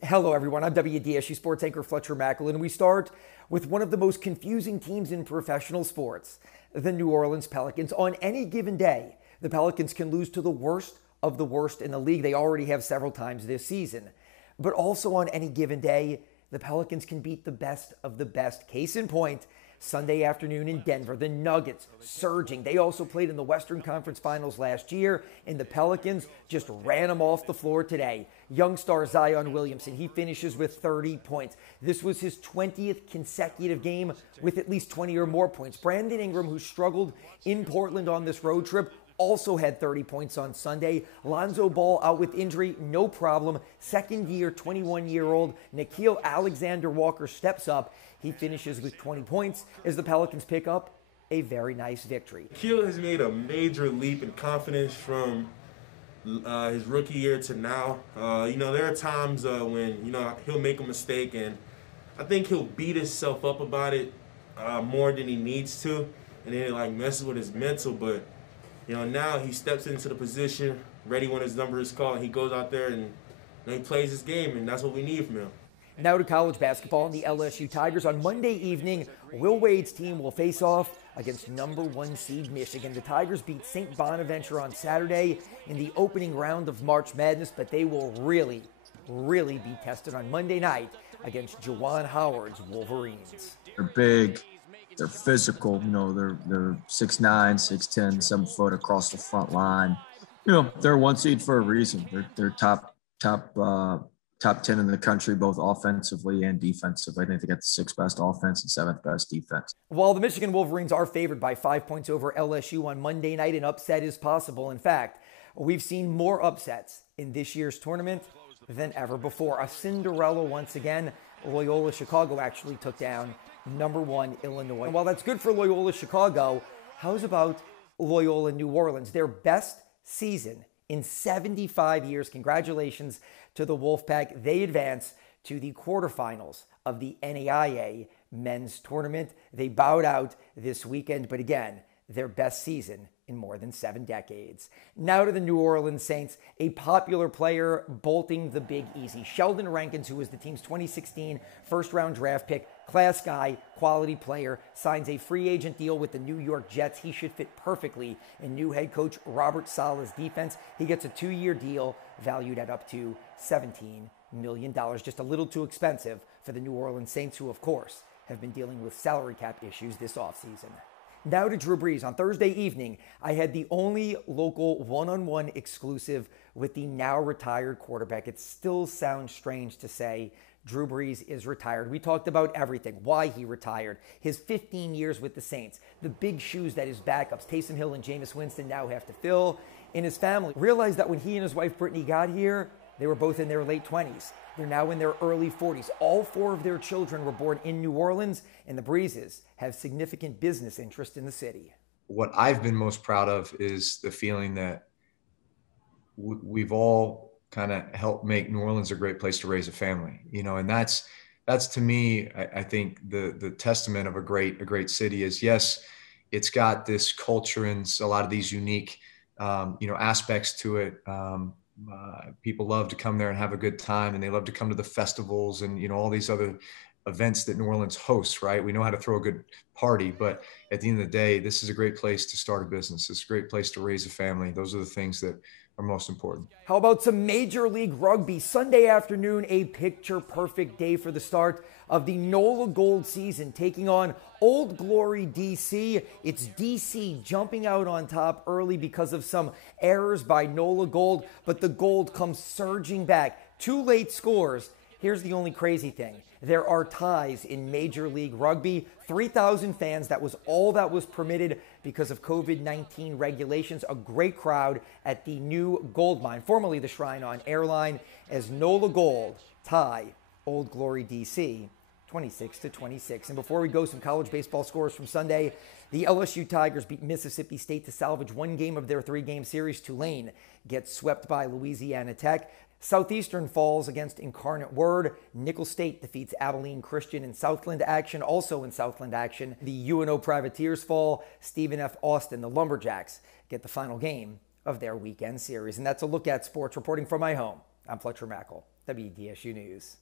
Hello, everyone. I'm WDSU sports anchor Fletcher Mackel, and we start with one of the most confusing teams in professional sports, the New Orleans Pelicans. On any given day, the Pelicans can lose to the worst of the worst in the league. They already have several times this season. But also on any given day, the Pelicans can beat the best of the best. Case in point, Sunday afternoon in Denver, the Nuggets surging. They also played in the Western Conference Finals last year, and the Pelicans just ran them off the floor today. Young star Zion Williamson, he finishes with 30 points. This was his 20th consecutive game with at least 20 or more points. Brandon Ingram, who struggled in Portland on this road trip, also had 30 points on Sunday. Lonzo Ball out with injury, no problem. Second year, 21-year-old Nickeil Alexander-Walker steps up. He finishes with 20 points as the Pelicans pick up a very nice victory. Nickeil has made a major leap in confidence from his rookie year to now. There are times when, he'll make a mistake, and I think he'll beat himself up about it more than he needs to, and then it messes with his mental. But now he steps into the position, ready when his number is called. He goes out there and he plays his game, and that's what we need from him. Now to college basketball, and the LSU Tigers on Monday evening, Will Wade's team will face off against number 1 seed Michigan. The Tigers beat St. Bonaventure on Saturday in the opening round of March Madness, but they will really be tested on Monday night against Juwan Howard's Wolverines. They're big, they're physical, they're 6'9", 6'10", 7 foot across the front line. They're 1 seed for a reason. They're top 10 in the country, both offensively and defensively. I think they got the 6th best offense and 7th best defense. While the Michigan Wolverines are favored by 5 points over LSU on Monday night, an upset is possible. In fact, we've seen more upsets in this year's tournament than ever before. A Cinderella once again. Loyola Chicago actually took down number 1 Illinois. And while that's good for Loyola Chicago, how's about Loyola New Orleans? Their best season in 75 years. Congratulations to the Wolfpack. They advance to the quarterfinals of the NAIA men's tournament. They bowed out this weekend, but again, their best season in more than 7 decades. Now to the New Orleans Saints, a popular player bolting the Big Easy. Sheldon Rankins, who was the team's 2016 first-round draft pick, class guy, quality player, signs a free agent deal with the New York Jets. He should fit perfectly in new head coach Robert Saleh's defense. He gets a 2-year deal valued at up to $17 million. Just a little too expensive for the New Orleans Saints, who, of course, have been dealing with salary cap issues this offseason. Now to Drew Brees. On Thursday evening, I had the only local one-on-one exclusive with the now retired quarterback. It still sounds strange to say Drew Brees is retired. We talked about everything, why he retired, his 15 years with the Saints, the big shoes that his backups, Taysom Hill and Jameis Winston, now have to fill, and his family realized that when he and his wife Brittany got here, they were both in their late 20s. They're now in their early 40s. All 4 of their children were born in New Orleans, and the Breeses have significant business interest in the city. What I've been most proud of is the feeling that we've all kind of helped make New Orleans a great place to raise a family, and that's to me, I think the testament of a great city is, yes, it's got this culture and a lot of these unique, aspects to it. People love to come there and have a good time, and they love to come to the festivals and, all these other events that New Orleans hosts, right? We know how to throw a good party, but at the end of the day, this is a great place to start a business. It's a great place to raise a family. Those are the things that are most important. How about some Major League Rugby? Sunday afternoon, a picture-perfect day for the start of the NOLA Gold season, taking on Old Glory DC. It's DC jumping out on top early because of some errors by NOLA Gold, but the Gold comes surging back. 2 late scores. Here's the only crazy thing. There are ties in Major League Rugby. 3,000 fans, that was all that was permitted because of COVID-19 regulations. A great crowd at the new Gold Mine, formerly the Shrine on Airline, as NOLA Gold tie Old Glory DC 26-26. And before we go, some college baseball scores from Sunday. The LSU Tigers beat Mississippi State to salvage 1 game of their 3-game series. Tulane gets swept by Louisiana Tech. Southeastern falls against Incarnate Word. Nicholls State defeats Abilene Christian in Southland action. Also in Southland action, the UNO Privateers fall. Stephen F. Austin, the Lumberjacks, get the final game of their weekend series. And that's a look at sports. Reporting from my home, I'm Fletcher Mackel. WDSU News.